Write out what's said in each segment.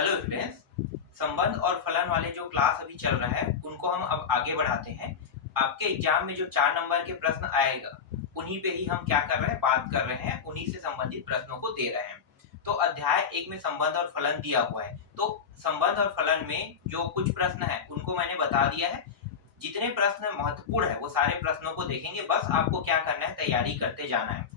Hello friends, संबंध और फलन वाले जो क्लास अभी चल रहा है उनको हम अब आगे बढ़ाते हैं। आपके एग्जाम में जो 4 नंबर के प्रश्न आएगा उन्हीं पे ही हम क्या कर रहे हैं, बात कर रहे हैं, उन्हीं से संबंधित प्रश्नों को दे रहे हैं। तो अध्याय 1 में संबंध और फलन दिया हुआ है। तो संबंध और फलन में जो कुछ प्रश्न है उनको मैंने बता दिया है। जितने प्रश्न महत्वपूर्ण है वो सारे प्रश्नों को देखेंगे। बस आपको क्या करना है, तैयारी करते जाना है।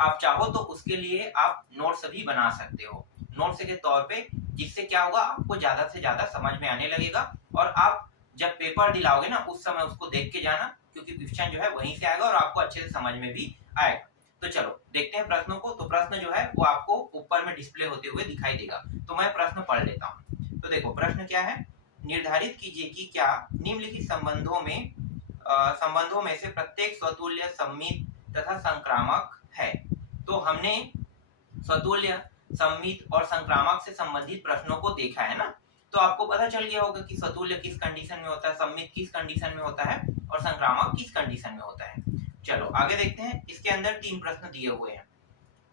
आप चाहो तो उसके लिए आप नोट्स भी बना सकते हो, नोट्स के तौर पे, जिससे क्या होगा, आपको ज्यादा से ज्यादा समझ में आने लगेगा। और आप जब पेपर दिलाओगे ना, उस समय उसको देख के जाना, क्योंकि क्वेश्चन जो है वहीं से आएगा और आपको अच्छे से समझ में भी आएगा। तो चलो देखते हैं प्रश्नों को। तो प्रश्न जो है वो आपको ऊपर में डिस्प्ले होते हुए दिखाई देगा। तो मैं प्रश्न पढ़ लेता हूँ। तो देखो प्रश्न क्या है, निर्धारित कीजिए कि क्या निम्नलिखित संबंधों में से प्रत्येक स्वतुल्य, सममित तथा संक्रामक है। तो हमने स्वतुल्य, सममित और संक्रामक से संबंधित प्रश्नों को देखा है ना। तो आपको पता चल गया होगा कि स्वतुल्य किस कंडीशन में होता है, सममित किस कंडीशन में होता है और संक्रामक किस कंडीशन में होता है। चलो आगे देखते हैं। इसके अंदर 3 प्रश्न दिए हुए हैं।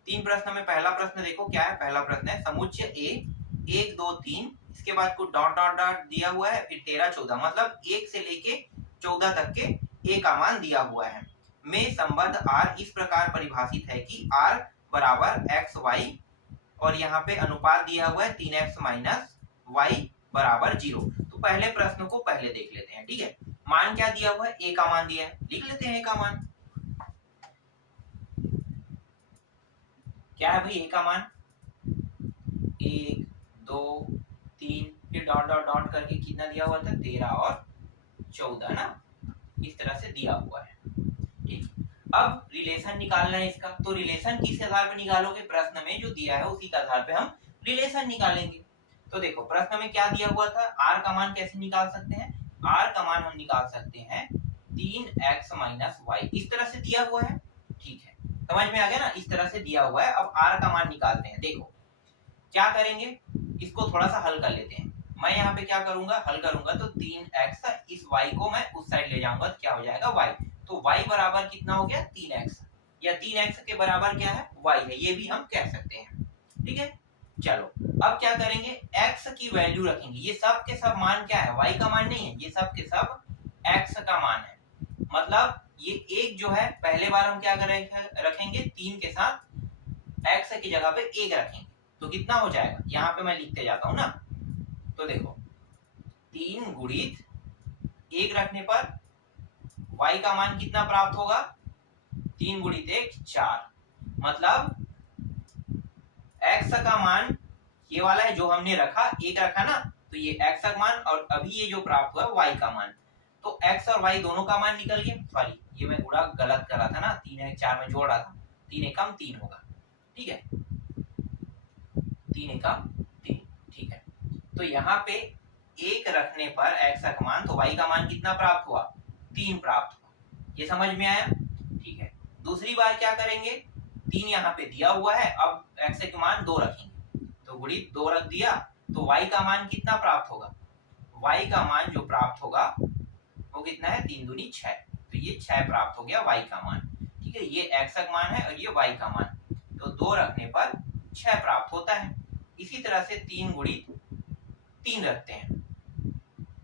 3 प्रश्न में पहला प्रश्न देखो क्या है। पहला प्रश्न है समुच्चय ए 1 2 3, इसके बाद कुछ डॉट डॉट डॉट दिया हुआ है, फिर 13 14, मतलब 1 से लेके 14 तक के ए का मान दिया हुआ है। में संबंध R इस प्रकार परिभाषित है कि R बराबर एक्स वाई, और यहाँ पे अनुपात दिया हुआ है 3x माइनस वाई बराबर 0। तो पहले प्रश्न को पहले देख लेते हैं, ठीक है। मान क्या दिया हुआ है, a का मान दिया है, लिख लेते हैं a का मान। क्या है भाई a का मान, 1 2 3, फिर डॉट डॉट डॉट करके कितना दिया हुआ था, 13 और 14 ना, इस तरह से दिया हुआ है, ठीक। अब रिलेशन निकालना है इसका। तो रिलेशन किस आधार पर निकालोगे, प्रश्न में जो दिया है उसी के आधार पे हम रिलेशन निकालेंगे। तो देखो प्रश्न में क्या दिया हुआ था, r का मान कैसे निकाल सकते हैं, r का मान हम निकाल सकते हैं 3x माइनस वाई, इस तरह से दिया हुआ है, ठीक है। समझ में आ गया ना, इस तरह से दिया हुआ है। अब r का मान निकालते हैं। देखो क्या करेंगे, इसको थोड़ा सा हल कर लेते हैं। मैं यहाँ पे क्या करूंगा, हल करूंगा तो 3x, इस y को मैं उस साइड ले जाऊंगा तो क्या हो जाएगा y। तो y बराबर कितना हो गया, 3x, या 3x के बराबर क्या है, y है, ये भी हम कह सकते हैं, ठीक है। चलो अब क्या करेंगे, x की वैल्यू रखेंगे। ये सब के सब मान क्या है, y का मान नहीं है, ये सब के सब x का मान है। मतलब ये एक जो है, पहले बार हम क्या रखेंगे, 3 के साथ x की जगह पे 1 रखेंगे, तो कितना हो जाएगा, यहाँ पे मैं लिखते जाता हूँ ना। तो देखो 3 गुणित 1 रखने पर y का मान कितना प्राप्त होगा, 3 गुणित 1 4, मतलब x का मान ये वाला है जो हमने रखा, 1 रखा ना, तो ये x का मान, और अभी ये जो प्राप्त हुआ y का मान। तो x और y दोनों का मान निकल गया। सॉरी, ये मैं गुणा गलत कर रहा था ना, 3 1 4 में जोड़ रहा था, 3 एकम 3 होगा, ठीक है, 3 एकम 3, ठीक है। तो यहाँ पे 1 रखने पर x का मान, तो y का मान कितना प्राप्त हुआ, 3 प्राप्त हुआ। ये समझ में आया, ठीक है। दूसरी बार क्या करेंगे, 3 यहाँ पे दिया हुआ है, अब x का मान 2 रखेंगे, तो गुणित 2 रख दिया, तो y का मान कितना प्राप्त होगा, y का मान जो प्राप्त होगा वो कितना है, 3 दूनी 6, तो ये 6 प्राप्त हो गया y का मान, ठीक है। ये x का मान है और ये y का मान, तो 2 रखने पर 6 प्राप्त होता है। इसी तरह से 3 गुणित 3 रखते हैं,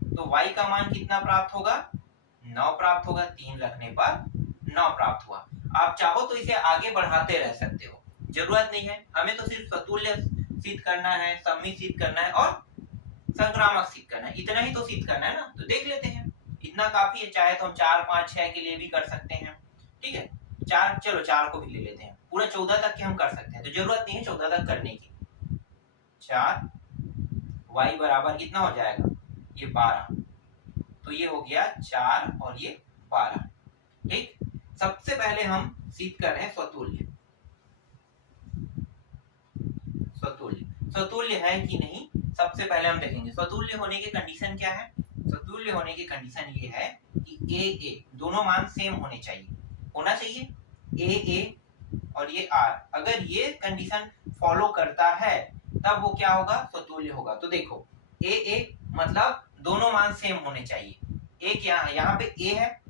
तो y का मान कितना प्राप्त होगा, 9 प्राप्त होगा, 3 रखने पर 9 प्राप्त हुआ। आप चाहो तो इसे आगे बढ़ाते रह सकते हो, जरूरत नहीं है, हमें तो सिर्फ स्वतुल्य सिद्ध करना है, सममित सिद्ध करना है और संक्रामक सिद्ध करना है, इतना ही तो सिद्ध करना है ना। तो देख लेते हैं, इतना काफी है। चाहे तो हम 4 5 6 के लिए भी कर सकते हैं, ठीक है। 4, चलो 4 को भी ले लेते हैं, पूरा 14 तक के हम कर सकते हैं, तो जरूरत नहीं है 14 तक करने की। 4 y बराबर कितना हो जाएगा, ये 12, तो ये हो गया 4 और ये 12, ठीक। सबसे पहले हम सिद्ध कर रहे हैं स्वतुल्य। स्वतुल्य है कि नहीं, सबसे पहले हम देखेंगे स्वतुल्य होने की कंडीशन क्या है। स्वतुल्य होने की कंडीशन ये है कि a दोनों मान सेम होने चाहिए, होना चाहिए a और ये r। अगर ये कंडीशन फॉलो करता है तब वो क्या होगा, स्वतुल्य होगा। तो देखो a मतलब दोनों मान सेम होने चाहिए। एक यहाँ पे a है,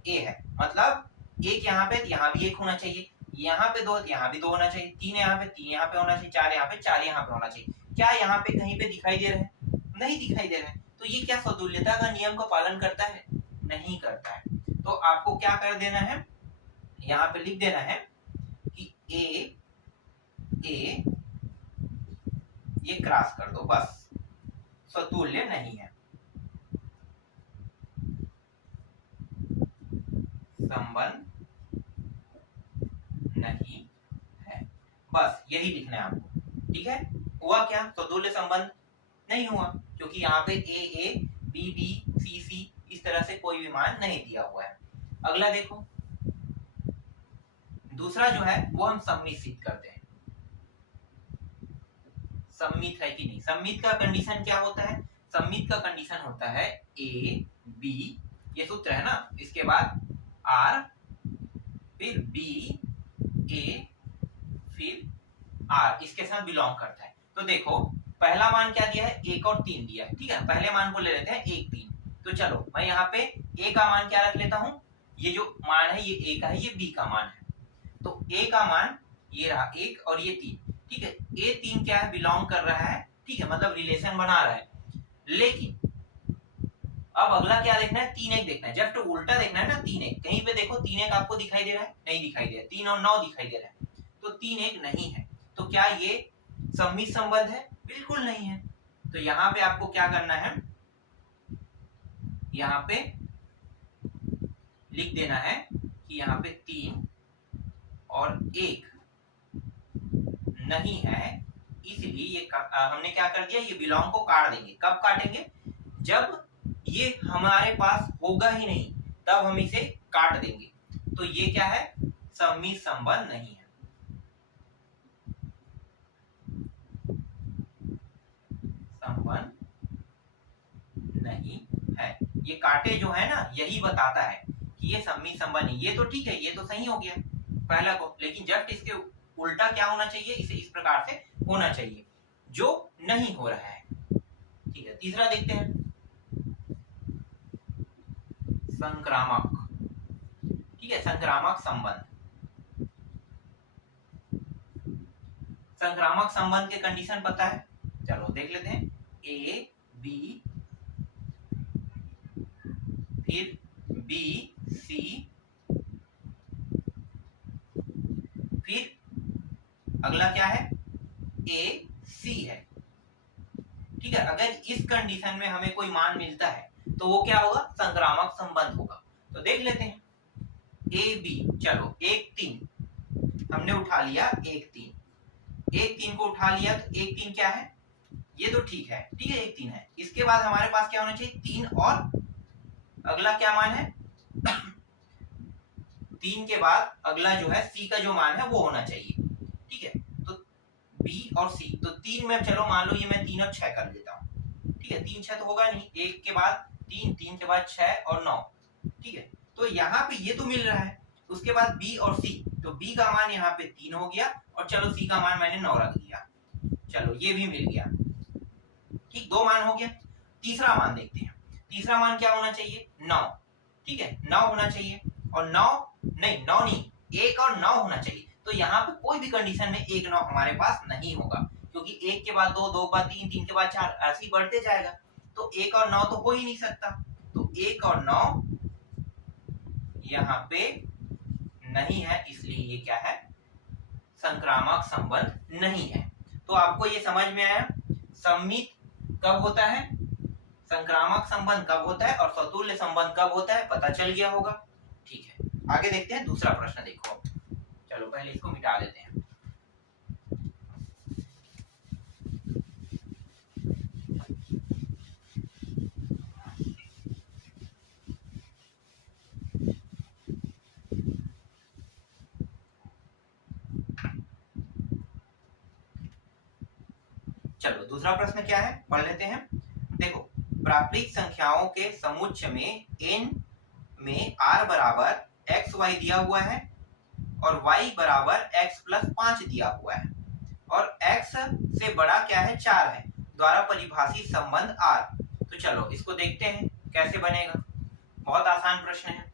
मतलब एक यहाँ पे, यहाँ भी 1 होना चाहिए, यहाँ पे 2, यहाँ भी 2 होना चाहिए, 3 यहाँ पे, 3 यहाँ पे होना चाहिए, 4 यहाँ पे, 4 यहाँ पे होना चाहिए। क्या यहाँ पे कहीं पे दिखाई दे रहा है, नहीं दिखाई दे रहा है। तो ये क्या सतुल्यता का नियम का पालन करता है? नहीं करता है। तो आपको क्या कर देना है, यहाँ पे लिख देना है कि ए ये क्रॉस कर दो, बस सतुल्य नहीं है, संबंध नहीं है, बस यही लिखना है आपको। ठीक है, हुआ क्या? सतुल्य संबंध नहीं हुआ, क्योंकि यहाँ पे ए बी बी सी सी इस तरह से कोई भी मान नहीं दिया हुआ है। अगला देखो, दूसरा जो है वो हम सममित सिद्ध करते हैं। सममित है कि नहीं? सममित का कंडीशन क्या होता है? सममित का कंडीशन होता है ए बी, ये सूत्र है ना, इसके बाद आर, फिर बी ए, फिर आर इसके साथ बिलोंग करता है। तो देखो पहला मान क्या दिया है? 1 और 3 दिया है। ठीक है, पहले मान को ले लेते हैं 1 3। तो चलो मैं यहाँ पे ए का मान क्या रख लेता हूँ, ये जो मान है ये ए का है, ये बी का मान है। तो ए का मान ये रहा 1 और ये 3। ठीक है, ए 3 क्या है? बिलोंग कर रहा है। ठीक है, मतलब रिलेशन बना रहा है। लेकिन अब अगला क्या देखना है? 3 1 देखना है, जस्ट उल्टा देखना है ना। 3 1 कहीं पे देखो 3 1 आपको दिखाई दे रहा है? नहीं दिखाई दे रहा है। 3 और 9 दिखाई दे रहा है, तो 3 1 नहीं है। तो क्या ये सममित संबंध है? बिल्कुल नहीं है। तो यहाँ पे आपको क्या करना है, यहाँ पे लिख देना है कि यहाँ पे 3 और 1 नहीं है, इसलिए ये हमने क्या कर दिया, ये बिलोंग को काट देंगे। कब काटेंगे? जब ये हमारे पास होगा ही नहीं, तब हम इसे काट देंगे। तो ये क्या है? सममित संबंध नहीं है। संबंध नहीं है, ये काटे जो है ना, यही बताता है कि ये सममित संबंध नहीं। ये तो ठीक है, ये तो सही हो गया पहला को, लेकिन जस्ट इसके उल्टा क्या होना चाहिए? इसे इस प्रकार से होना चाहिए, जो नहीं हो रहा है। ठीक है, तीसरा देखते हैं, संक्रामक। ठीक है, संक्रामक संबंध। संक्रामक संबंध के कंडीशन पता है? चलो देख लेते हैं। ए बी, फिर बी सी, फिर अगला क्या है? ए सी है। ठीक है, अगर इस कंडीशन में हमें कोई मान मिलता है तो वो क्या होगा? संक्रामक संबंध होगा। तो देख लेते हैं, ए बी, चलो 1 3 हमने उठा लिया, 1 3 1 3 को उठा लिया, तो 1 3 क्या है? ये तो ठीक है, ठीक है 1 3 है। इसके बाद हमारे पास क्या होना चाहिए? 3 और अगला क्या मान है? 3 के बाद अगला जो है सी का जो मान है वो होना चाहिए। ठीक है, तो बी और सी, तो 3 में चलो मान लो ये मैं 3 और 6 कर लेता हूँ। ठीक है, 3 6 तो होगा नहीं, 1 के बाद 3 3 के बाद 6 और 9। ठीक है, तो यहाँ पे ये तो मिल रहा है। उसके बाद बी और सी, तो बी का मान यहाँ पे 3 हो गया, और चलो सी का मान मैंने 9 रख दिया। चलो ये भी मिल गया। ठीक, 2 मान हो गया। तीसरा मान देखते हैं। तीसरा मान क्या होना चाहिए? 9। ठीक है, 9 होना चाहिए, और 9 नहीं 1 और 9 होना चाहिए। तो यहाँ पे कोई भी कंडीशन में 1 9 हमारे पास नहीं होगा, क्योंकि 1 के बाद 2 2 के बाद 3 3 के बाद 4 ऐसे ही बढ़ते जाएगा। तो 1 और 9 तो हो ही नहीं सकता। तो 1 और 9 यहाँ पे नहीं है, इसलिए ये क्या है? संक्रामक संबंध नहीं है। तो आपको ये समझ में आया सममित कब होता है, संक्रामक संबंध कब होता है, और सतुल्य संबंध कब होता है, पता चल गया होगा। ठीक है, आगे देखते हैं दूसरा प्रश्न। देखो चलो पहले इसको मिटा देते हैं। चलो दूसरा प्रश्न क्या है पढ़ लेते हैं। देखो, प्राकृतिक संख्याओं के समुच्चय में n में r बराबर xy दिया हुआ है और y बराबर x प्लस 5 दिया हुआ है, और x से बड़ा क्या है? 4 है, द्वारा परिभाषित संबंध r। तो चलो इसको देखते हैं कैसे बनेगा। बहुत आसान प्रश्न है।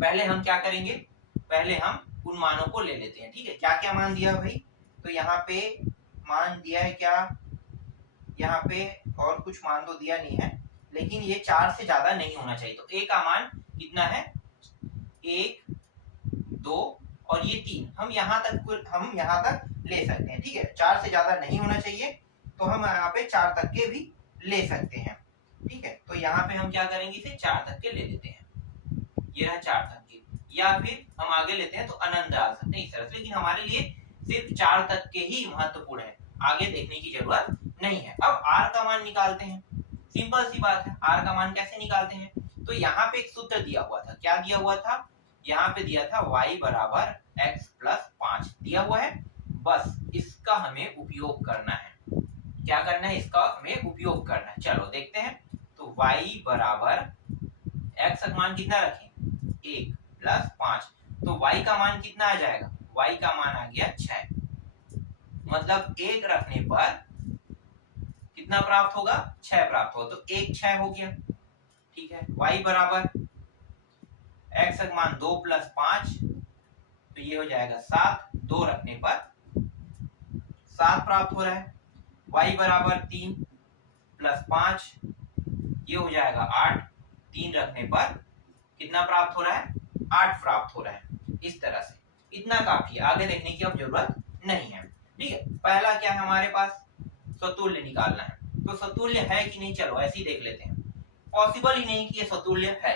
पहले हम क्या करेंगे, पहले हम उन मानों को ले लेते हैं। ठीक है, क्या क्या मान दिया भाई? तो यहाँ पे मान दिया है क्या? यहाँ पे और कुछ मान तो दिया नहीं है, लेकिन ये 4 से ज्यादा नहीं होना चाहिए। तो a का मान कितना है, 1, 2 और ये 3, हम यहाँ तक ले सकते हैं। ठीक है, 4 से ज्यादा नहीं होना चाहिए, तो हम यहाँ पे 4 तक के भी ले सकते हैं। ठीक है, तो यहाँ पे हम क्या करेंगे, इसे 4 तक के ले लेते हैं, ये रहा 4 तक के, या फिर हम आगे लेते हैं तो अनंत डाल सकते हैं इस तरह से, लेकिन हमारे लिए सिर्फ 4 तक के ही महत्वपूर्ण है, आगे देखने की जरूरत नहीं है। अब r का मान निकालते हैं, सिंपल सी बात है। r का मान कैसे निकालते हैं, तो यहाँ पे एक सूत्र दिया हुआ था, क्या दिया हुआ था, यहाँ पे दिया था y बराबर x प्लस 5 दिया हुआ है, बस इसका हमें उपयोग करना है। क्या करना है, इसका हमें उपयोग करना है। चलो देखते हैं, तो y बराबर x का मान कितना रखें, 1 प्लस 5, तो y का मान कितना आ जाएगा, y का मान आ गया 6, मतलब 1 रखने पर कितना प्राप्त होगा, 6 प्राप्त होगा, तो 1 6 हो गया। ठीक है, y बराबर x का मान 2 प्लस 5, तो ये हो जाएगा 7, 2 रखने पर 7 प्राप्त हो रहा है। y बराबर 3 प्लस 5, ये हो जाएगा 8, 3 रखने पर कितना प्राप्त हो रहा है, 8 प्राप्त हो रहा है। इस तरह से इतना काफी है, आगे देखने की अब जरूरत नहीं है। ठीक है, पहला क्या है हमारे पास, स्वतुल्य निकालना है। तो स्वतुल्य है कि नहीं, चलो ऐसे ही देख लेते हैं। पॉसिबल ही नहीं कि ये स्वतुल्य है।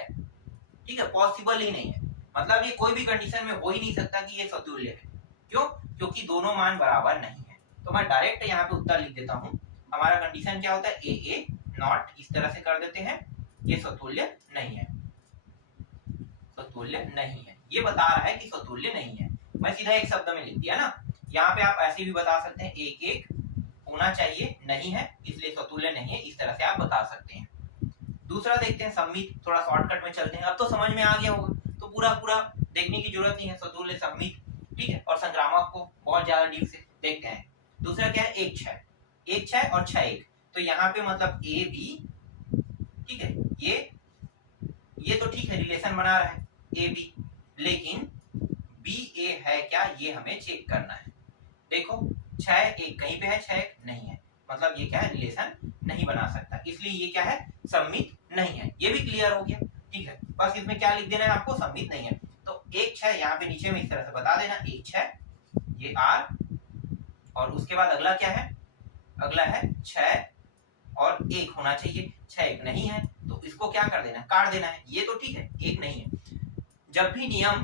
ठीक है, पॉसिबल ही नहीं है, मतलब ये कोई भी कंडीशन में हो ही नहीं सकता कि ये स्वतुल्य है। क्यों, क्योंकि दोनों मान बराबर नहीं है। तो मैं डायरेक्ट यहाँ पे उत्तर लिख देता हूँ। हमारा कंडीशन क्या होता है, ए नॉट, इस तरह से कर देते हैं, ये स्वतुल्य नहीं है, स्वतुल्य नहीं है, ये बता रहा है कि स्वतुल्य नहीं है। मैं सीधा एक शब्द में लिख दिया ना। यहाँ पे आप ऐसे भी बता सकते हैं, एक एक होना चाहिए, नहीं है इसलिए स्वतुल्य नहीं है, इस तरह से आप बता सकते हैं। दूसरा देखते हैं, सम्मित, थोड़ा शॉर्टकट में चलते हैं, अब तो समझ में आ गया होगा, तो पूरा देखने की जरूरत नहीं है, स्वतुल्य सम्मित। ठीक है, और संक्रामक को बहुत ज्यादा डीप से देखते हैं। दूसरा क्या है, 1 6, 1 6 और 6 1, तो यहाँ पे मतलब ए बी, ठीक है, ये तो ठीक है, रिलेशन बना रहा है ए बी, लेकिन बी ए है क्या, ये हमें चेक करना है। देखो 6 1 कहीं पे है, 6 1 नहीं है, मतलब ये क्या है, रिलेशन नहीं बना सकता, इसलिए ये क्या है, सम्मित नहीं है। ये भी क्लियर हो गया। ठीक है, बस इसमें क्या लिख देना है आपको, सम्मित नहीं है। तो 1 6 यहाँ पे नीचे में इस तरह से बता देना, 1 6 ये r, और उसके बाद अगला क्या है, अगला है 6 और 1 होना चाहिए, 6 1 नहीं है, तो इसको क्या कर देना, काट देना है। ये तो ठीक है, 1 नहीं है। जब भी नियम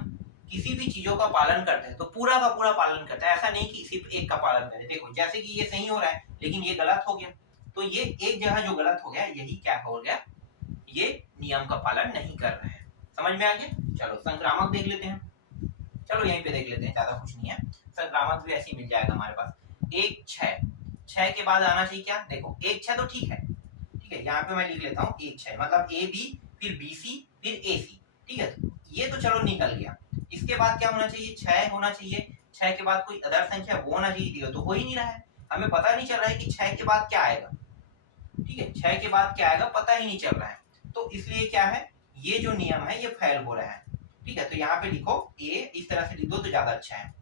किसी भी चीजों का पालन करता है तो पूरा का पूरा पालन करता है, ऐसा नहीं कि सिर्फ एक का पालन करे। देखो जैसे कि ये सही हो रहा है लेकिन ये गलत हो गया, तो ये एक जगह जो गलत हो गया, यही क्या हो गया, ये नियम का पालन नहीं कर रहे हैं। समझ में आ गया। चलो संक्रामक देख लेते हैं, चलो यहीं पे देख लेते हैं, ज्यादा कुछ नहीं है, संक्रामक भी ऐसे ही मिल जाएगा हमारे पास। 1 6, 6 के बाद आना चाहिए क्या, देखो 1 6 तो ठीक है, ठीक है, यहाँ पे मैं लिख लेता हूँ 1 6, मतलब ए बी फिर बी सी फिर ए सी। ठीक है, ये तो चलो निकल गया। इसके बाद क्या होना चाहिए, 6 होना चाहिए, 6 के बाद कोई अदर संख्या वो होना चाहिए, तो हो ही नहीं रहा है, हमें पता नहीं चल रहा है कि 6 के बाद क्या आएगा। ठीक है, 6 के बाद क्या आएगा पता ही नहीं चल रहा है, तो इसलिए क्या है, ये जो नियम है ये फेल हो रहा है। ठीक है, तो यहाँ पे लिखो ए, इस तरह से लिख दो तो ज्यादा अच्छा है।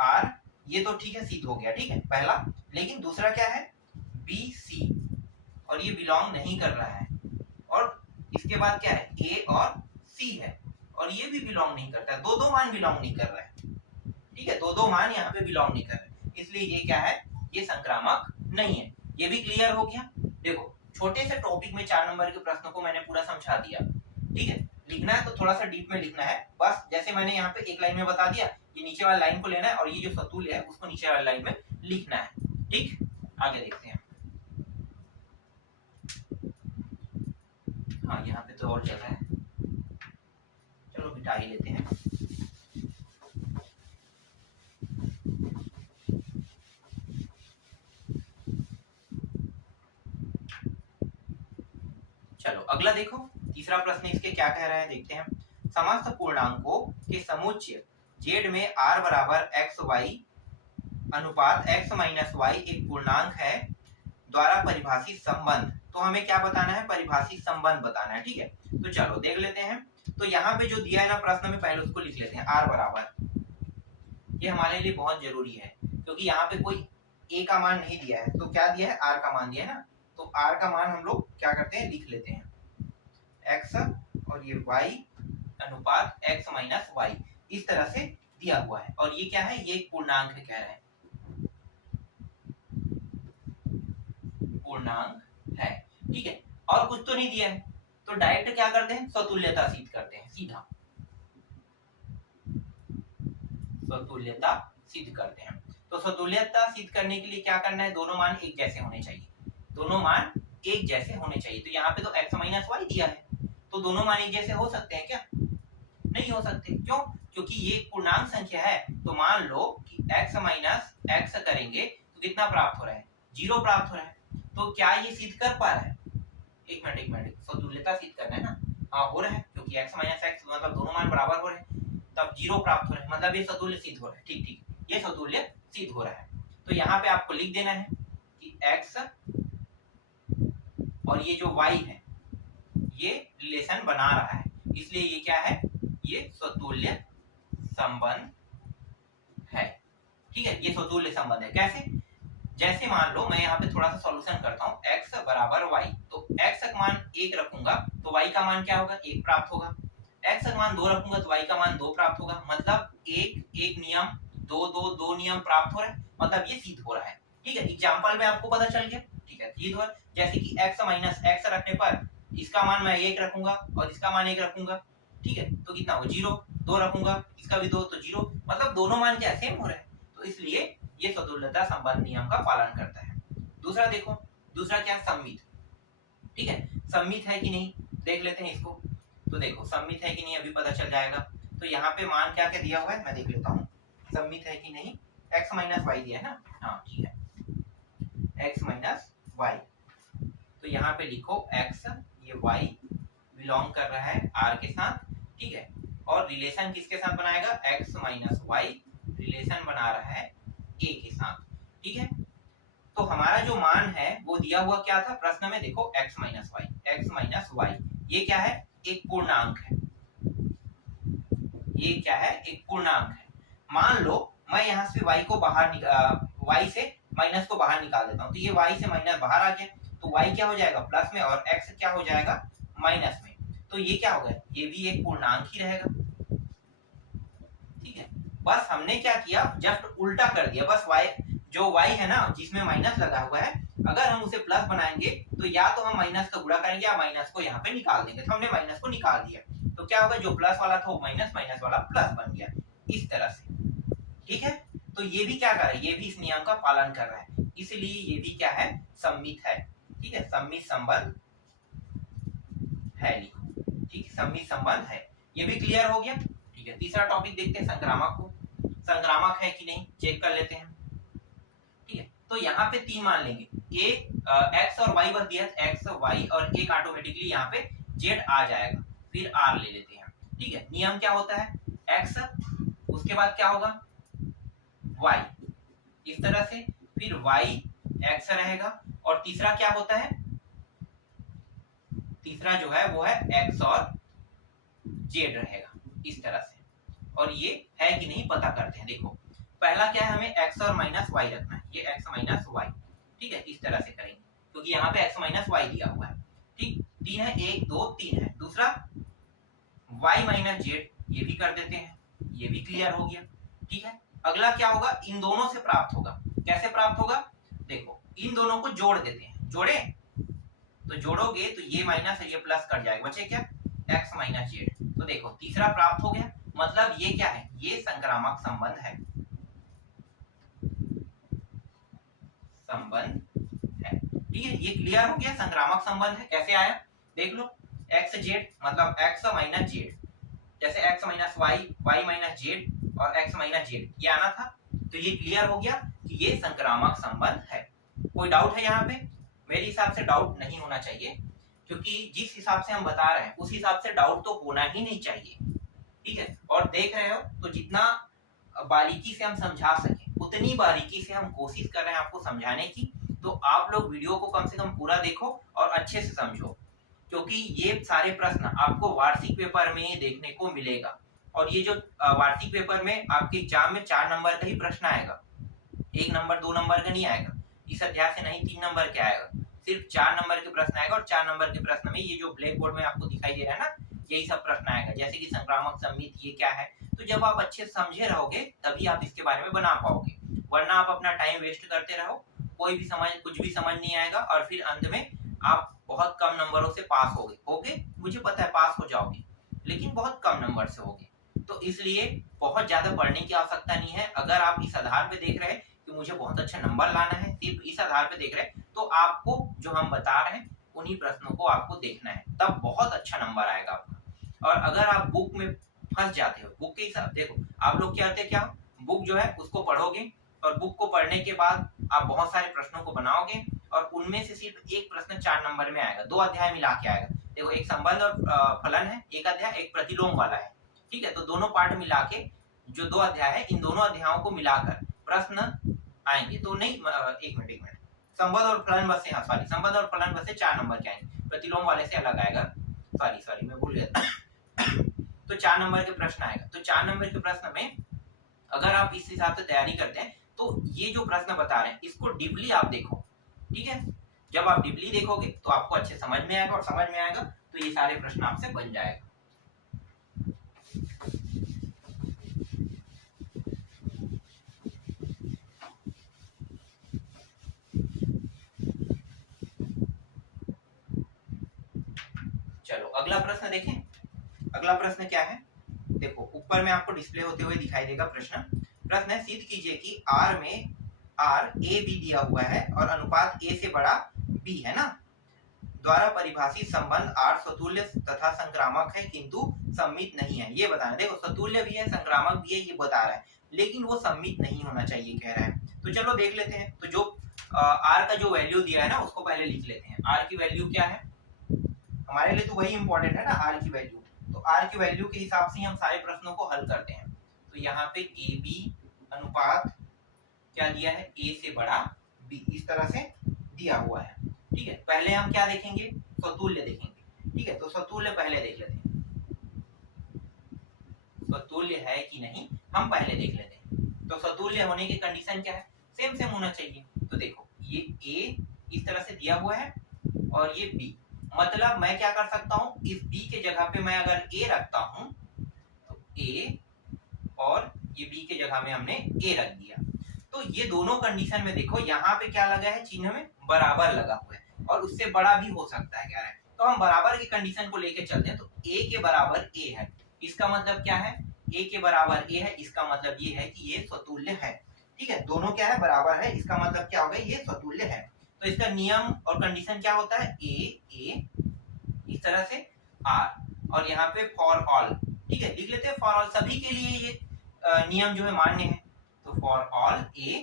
आर ये तो ठीक है, सिद्ध हो गया, ठीक है पहला, लेकिन दूसरा क्या है, बी सी, और ये बिलोंग नहीं कर रहा है। और इसके बाद क्या है, ए और सी है, और ये भी बिलोंग नहीं करता है, दो मान बिलोंग नहीं कर रहा है। ठीक है, दो मान यहाँ पे बिलोंग नहीं कर रहे, इसलिए ये क्या है, ये संक्रामक नहीं है। ये भी क्लियर हो गया। देखो छोटे से टॉपिक में 4 नंबर के प्रश्नों को मैंने पूरा समझा दिया। ठीक है, लिखना है तो थोड़ा सा डीप में लिखना है, बस जैसे मैंने यहाँ पे एक लाइन में बता दिया, ये नीचे वाली लाइन को लेना है और ये जो स्वतुल्य है उसको नीचे वाली लाइन में लिखना है। ठीक, आगे देखते हैं। हाँ यहाँ पे तो और जगह है, चलो बिठा ही लेते हैं। चलो अगला देखो, तीसरा प्रश्न इसके क्या कह रहा है देखते हैं। समस्त पूर्णांकों के समुच्चय z में r बराबर x y अनुपात x माइनस y एक पूर्णांक है द्वारा परिभाषित संबंध। तो हमें क्या बताना है, परिभाषित संबंध बताना है। ठीक है, तो चलो देख लेते हैं। तो यहाँ पे जो दिया है ना प्रश्न में, पहले उसको लिख लेते हैं, r बराबर, ये हमारे लिए बहुत जरूरी है क्योंकि यहाँ पे कोई a का मान नहीं दिया है, तो क्या दिया है, r का मान दिया है ना, तो r का मान हम लोग क्या करते हैं, लिख लेते हैं x और ये y अनुपात x माइनस y, इस तरह से दिया हुआ है। और ये क्या है, ये पूर्णांक कह रहे हैं, पूर्णांक है, ठीक है। और कुछ तो नहीं दिया है, तो डायरेक्ट क्या करते हैं, स्वतुल्यता सिद्ध करते हैं, सीधा स्वतुल्यता सिद्ध करते हैं। तो स्वतुल्यता सिद्ध करने के लिए क्या करना है, दोनों मान एक जैसे होने चाहिए, दोनों मान एक जैसे होने चाहिए। तो यहाँ पे तो x माइनस वाई दिया है, तो दोनों मान एक जैसे हो सकते हैं क्या, नहीं हो सकते। क्यों, क्योंकि ये एक पूर्णांक संख्या है। तो मान लो कि x माइनस एक्स करेंगे तो कितना प्राप्त हो रहा है, 0 प्राप्त हो रहा है। तो क्या ये सिद्ध कर पा रहा है, एक मिनट, स्वतुल्यता सिद्ध करना है ना, हाँ हो रहा है, क्योंकि x माइनस एक्स मतलब दोनों मान बराबर हो रहे हैं, तब 0 प्राप्त हो रहा है, मतलब ये स्वतुल्य सिद्ध हो रहा है। ठीक ठीक, ये स्वतुल्य सिद्ध हो रहा है। तो यहाँ पे आपको लिख देना है कि x और ये जो y है ये रिलेशन बना रहा है, इसलिए ये क्या है, ये स्वतुल्य संबंध है। ठीक है, ये स्वतुल्य संबंध है। कैसे, जैसे मान लो मैं यहाँ पे थोड़ा सा सॉल्यूशन करता हूँ, x बराबर y, तो x का मान 1 रखूंगा तो y का मान क्या होगा, 1 प्राप्त होगा। x का मान 2 रखूंगा तो y का मान 2 प्राप्त होगा। मतलब एक नियम, दो नियम प्राप्त हो रहे हैं, मतलब ये सिद्ध हो रहा है। ठीक है, एग्जाम्पल में आपको पता चल गया। ठीक है, सिद्ध हो, जैसे कि x माइनस एक्स रखने पर इसका मान मैं 1 रखूंगा और इसका मान 1 रखूंगा। ठीक है, तो कितना हो, 0। 2 रखूंगा, इसका भी 2, तो 0, मतलब दोनों मान क्या सेम हो रहे हैं। तो इसलिए ये स्वतुल्यता संबंध नियम का पालन करता है। दूसरा देखो, दूसरा क्या, सम्मित। ठीक है, सम्मित है कि नहीं देख लेते हैं इसको। तो देखो सम्मित है कि नहीं अभी पता चल जाएगा। तो यहाँ पे मान क्या क्या दिया हुआ है मैं देख लेता हूँ, सम्मित है कि नहीं। x माइनस वाई दिया है ना, हाँ ठीक है, x माइनस वाई। तो यहाँ पे लिखो x, ये y बिलोंग कर रहा है r के साथ। ठीक है, और रिलेशन किसके साथ बनाएगा, x माइनस वाई रिलेशन बना रहा है a के साथ। ठीक है, तो हमारा जो मान है वो दिया हुआ क्या था प्रश्न में, देखो x माइनस वाई, ये क्या है, एक पूर्णांक है। ये क्या है, एक पूर्णांक है। मान लो मैं यहाँ से y को बाहर y से माइनस को बाहर निकाल देता हूँ, तो ये y से माइनस बाहर आ गया, तो y क्या हो जाएगा, प्लस में, और x क्या हो जाएगा, माइनस में। तो ये क्या होगा, ये भी एक पूर्णांक ही रहेगा। ठीक है, बस हमने क्या किया, जस्ट उल्टा कर दिया। बस y, जो y है ना जिसमें माइनस लगा हुआ है, अगर हम उसे प्लस बनाएंगे तो या तो हम माइनस का गुणा करेंगे या माइनस को यहाँ पे निकाल देंगे। तो हमने माइनस को निकाल दिया, तो क्या होगा, जो प्लस वाला था वो माइनस, माइनस वाला प्लस बन गया, इस तरह से। ठीक है, तो ये भी क्या कर रहा है, ये भी इस नियम का पालन कर रहा है, इसलिए ये भी क्या है, सम्मित है। ठीक है, सम्मित संबंध है, लिखो। ठीक है, सम्मित संबंध है, ये भी क्लियर हो गया। ठीक है, तीसरा टॉपिक देखते हैं, संक्रामक को। संक्रामक है कि नहीं चेक कर लेते हैं। ठीक है, तो यहाँ पे 3 मान लेंगे, a x और y बस दिया, x y और एक ऑटोमेटिकली यहाँ पे z आ जाएगा, फिर r ले लेते हैं। ठीक है, नियम क्या होता है, x, उसके बाद क्या होगा y, इस तरह से, फिर y x रहेगा, और तीसरा क्या होता है, तीसरा जो है वो है x और z रहेगा, इस तरह से। और ये है कि नहीं पता करते हैं। देखो पहला क्या है, हमें x और माइनस y रखना है, ये x माइनस y। ठीक है, इस तरह से करेंगे, क्योंकि यहाँ पे x माइनस y दिया हुआ है। ठीक, 3 है, 1 2 3 है। दूसरा y माइनस z, ये भी कर देते हैं, ये भी क्लियर हो गया। ठीक है, अगला क्या होगा, इन दोनों से प्राप्त होगा। कैसे प्राप्त होगा, देखो इन दोनों को जोड़ देते हैं, जोड़े तो जोड़ोगे तो ये माइनस ये प्लस कर जाएगा, बचे क्या, x माइनस z। तो देखो तीसरा प्राप्त हो गया, मतलब ये क्या है, ये संक्रामक संबंध है, संबंध है। ठीक है, ये क्लियर हो गया, संक्रामक संबंध है। कैसे आया देख लो, x z मतलब x माइनस z, जैसे x minus y, y minus z और x माइनस z, ये आना था। तो ये क्लियर हो गया कि ये संक्रामक संबंध है। कोई डाउट है यहाँ पे, मेरे हिसाब से डाउट नहीं होना चाहिए, क्योंकि जिस हिसाब से हम बता रहे हैं उस हिसाब से डाउट तो होना ही नहीं चाहिए। ठीक है, और देख रहे हो तो जितना बारीकी से हम समझा सके उतनी बारीकी से हम कोशिश कर रहे हैं आपको समझाने की। तो आप लोग वीडियो को कम से कम पूरा देखो और अच्छे से समझो, क्योंकि ये सारे प्रश्न आपको वार्षिक पेपर में देखने को मिलेगा। और ये जो वार्षिक पेपर में आपके एग्जाम में 4 नंबर का ही प्रश्न आएगा, 1 नंबर 2 नंबर का नहीं आएगा, इस अध्याय से नहीं 3 नंबर के आएगा, सिर्फ 4 नंबर के प्रश्न आएगा। और 4 नंबर के प्रश्न में ये जो ब्लैक बोर्ड में आपको दिखाई दे रहा है ना, यही सब प्रश्न आएगा, जैसे कि संक्रामक सम्मित ये क्या है। तो जब आप अच्छे समझे रहोगे तभी आप इसके बारे में बना पाओगे, वरना आप अपना टाइम वेस्ट करते रहो, कोई भी समझ कुछ भी समझ नहीं आएगा, और फिर अंत में आप बहुत कम नंबरों से पास होगे, मुझे पता है पास हो जाओगे, लेकिन बहुत कम नंबर से होगे। तो इसलिए बहुत ज्यादा पढ़ने की आवश्यकता नहीं है। अगर आप इस आधार पे देख रहे हैं कि मुझे बहुत अच्छा नंबर लाना है, सिर्फ इस आधार पे देख रहे हैं, तो आपको जो हम बता रहे हैं उन्हीं प्रश्नों को आपको देखना है, तब बहुत अच्छा नंबर आएगा आपका। और अगर आप बुक में फंस जाते हो, बुक के हिसाब देखो आप लोग क्या करते हैं, क्या बुक जो है उसको पढ़ोगे, और बुक को पढ़ने के बाद आप बहुत सारे प्रश्नों को बनाओगे, और उनमें से सिर्फ एक प्रश्न 4 नंबर में आएगा, 2 अध्याय मिला के आएगा। देखो एक संबंध और फलन है एक अध्याय, एक प्रतिलोम वाला है, ठीक है। तो दोनों पार्ट मिला के जो 2 अध्याय है, इन दोनों अध्यायों को मिलाकर प्रश्न आएंगे। तो नहीं एक मिनट, संबंध और फलन बस से, हाँ सॉरी, संबंध और फलन बस से 4 नंबर के आएंगे, प्रतिलोम वाले से अलग आएगा, सॉरी मैं भूल गया। तो 4 नंबर के प्रश्न आएगा। तो 4 नंबर के प्रश्न में अगर आप इस हिसाब से तैयारी करते हैं तो ये जो प्रश्न बता रहे हैं इसको डीपली आप देखो, ठीक है। जब आप डीपली देखोगे तो आपको अच्छे समझ में आएगा, और समझ में आएगा तो ये सारे प्रश्न आपसे बन जाएगा। चलो अगला प्रश्न देखें। अगला प्रश्न क्या है, देखो ऊपर में आपको डिस्प्ले होते हुए दिखाई देगा प्रश्न। प्रश्न है, सिद्ध कीजिए कि R में R A B दिया हुआ है और अनुपात A से बड़ा B है ना, द्वारा परिभाषित संबंध R स्वतुल्य तथा संक्रामक है किंतु सम्मित नहीं है, ये बताना। देखो स्वतुल्य भी है संक्रामक भी है ये बता रहा है, लेकिन वो सम्मित नहीं होना चाहिए कह रहा है। तो चलो देख लेते हैं। तो जो R का जो वैल्यू दिया है ना उसको पहले लिख लेते हैं। R की वैल्यू क्या है हमारे लिए, तो वही इंपॉर्टेंट है ना R की वैल्यू। तो R की वैल्यू के हिसाब से हम सारे प्रश्नों को हल करते हैं। तो यहाँ पे AB अनुपात क्या दिया है, A से बड़ा B, इस तरह से दिया हुआ है, ठीक है। पहले हम क्या देखेंगे, स्वतुल्य देखेंगे, ठीक है। तो स्वतुल्य पहले देख लेते हैं, स्वतुल्य है कि नहीं हम पहले देख लेते हैं। तो स्वतुल्य होने की कंडीशन क्या है, सेम होना चाहिए। तो देखो ये A इस तरह से दिया हुआ है और ये B, मतलब मैं क्या कर सकता हूं, इस B के जगह पे मैं अगर A रखता हूं तो A, और ये B के जगह में हमने A रख दिया। तो ये दोनों कंडीशन में देखो यहाँ पे क्या लगा है, चिन्ह में बराबर लगा हुआ है, और उससे बड़ा भी हो सकता है कह रहा है। तो हम बराबर की कंडीशन को लेके चलते हैं। तो A के बराबर A है, इसका मतलब क्या है, A के बराबर A है, इसका मतलब ये है कि ये स्वतुल्य है, ठीक है। दोनों क्या है, बराबर है, इसका मतलब क्या होगा, ये स्वतुल्य है। तो इसका नियम और कंडीशन क्या होता है, A इस तरह से R, और यहाँ पे फॉर ऑल, ठीक है, लिख लेते हैं फॉर ऑल, सभी के लिए ये नियम जो है मान्य है। तो फॉर ऑल A,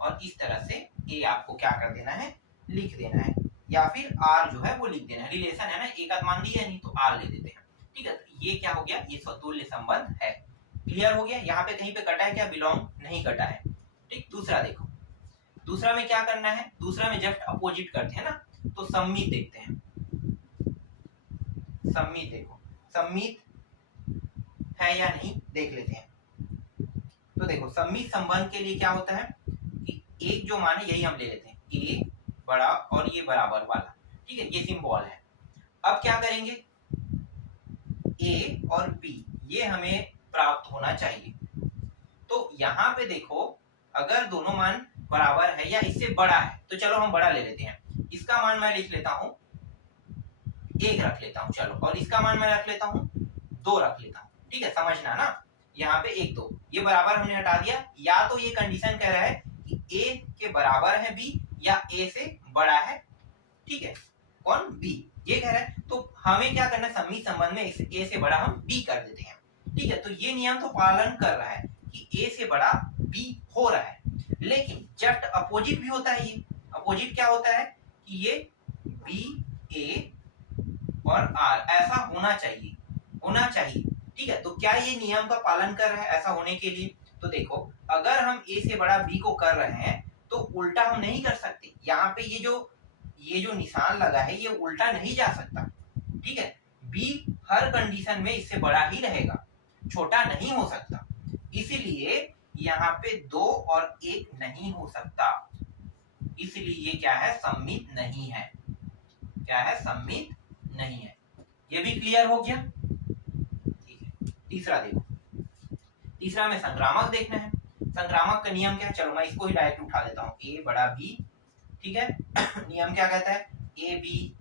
और इस तरह से A आपको क्या कर देना है, लिख देना है, या फिर R जो है वो लिख देना है। रिलेशन है ना, एक आध मान लिया नहीं तो R ले देते हैं, ठीक है। तो ये क्या हो गया, ये स्वतुल्य संबंध है। क्लियर हो गया, यहाँ पे कहीं पे कटा है क्या, बिलोंग नहीं कटा है, ठीक। दूसरा देखो, दूसरा में क्या करना है, दूसरा में जस्ट अपोजिट करते हैं ना। तो सम्मित देखते हैं, सम्मित देखो सम्मित है या नहीं देख लेते हैं। तो देखो सम्मित संबंध के लिए क्या होता है कि एक जो मान है यही हम ले लेते हैं, A बड़ा और ये बराबर वाला, ठीक है, ये सिंबल है। अब क्या करेंगे, A और B ये हमें प्राप्त होना चाहिए। तो यहाँ पे देखो अगर दोनों मान बराबर है या इससे बड़ा है, तो चलो हम बड़ा ले लेते हैं। इसका मान मैं लिख लेता हूँ 1 रख लेता हूँ, चलो, और इसका मान मैं रख लेता हूँ 2 रख लेता हूँ, ठीक है। समझना ना, यहाँ पे 1 2 ये बराबर हमने हटा दिया। या तो ये कंडीशन कह रहा है कि A के बराबर है B या A से बड़ा है, ठीक है, कौन, B, ये कह रहा है। तो हमें क्या करना है, सम्मित संबंध में A से बड़ा हम B कर देते हैं, ठीक है। तो ये नियम तो पालन कर रहा है कि A से बड़ा B हो रहा है, लेकिन जस्ट अपोजिट भी होता है। ये अपोजिट क्या होता है कि ये B A और R ऐसा होना चाहिए, ठीक है। तो क्या ये नियम का पालन कर रहा है ऐसा होने के लिए। तो देखो अगर हम A से बड़ा B को कर रहे हैं तो उल्टा हम नहीं कर सकते। यहाँ पे ये जो निशान लगा है ये उल्टा नहीं जा सकता, ठीक है। B हर कंडीशन में इससे बड़ा ही रहेगा, छोटा नहीं हो सकता। इसीलिए यहाँ पे 2 और 1 नहीं हो सकता, इसलिए ये क्या है, सममित नहीं है। क्या है, सममित नहीं है। ये भी क्लियर हो गया। ठीक है, तीसरा देखो, तीसरा में संक्रामक देखना है। संक्रामक का नियम क्या है, चलो मैं इसको ही डायरेक्ट उठा लेता हूँ, ए बड़ा बी। ठीक है, नियम क्या कहता है, ए बी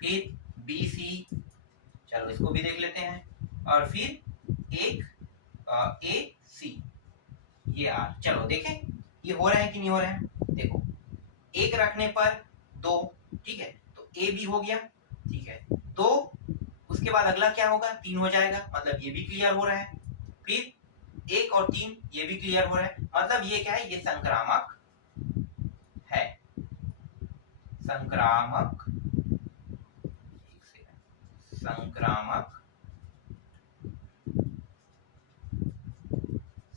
फिर बी सी, चलो इसको भी देख लेते हैं, और फिर एक ए सी, ये आर। चलो देखें ये हो रहा है कि नहीं हो रहा है। देखो एक रखने पर 2, ठीक है, तो ए बी हो गया। ठीक है, 2 उसके बाद अगला क्या होगा, 3 हो जाएगा, मतलब ये भी क्लियर हो रहा है। फिर 1 और 3 ये भी क्लियर हो रहा है, मतलब ये क्या है, ये संक्रामक है। संक्रामक, संक्रामक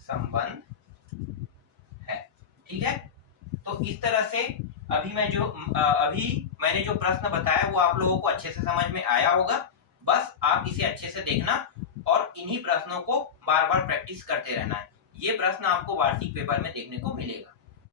संबंध है। ठीक है, तो इस तरह से अभी मैंने जो प्रश्न बताया वो आप लोगों को अच्छे से समझ में आया होगा। बस आप इसे अच्छे से देखना और इन्हीं प्रश्नों को बार बार प्रैक्टिस करते रहना है। ये प्रश्न आपको वार्षिक पेपर में देखने को मिलेगा।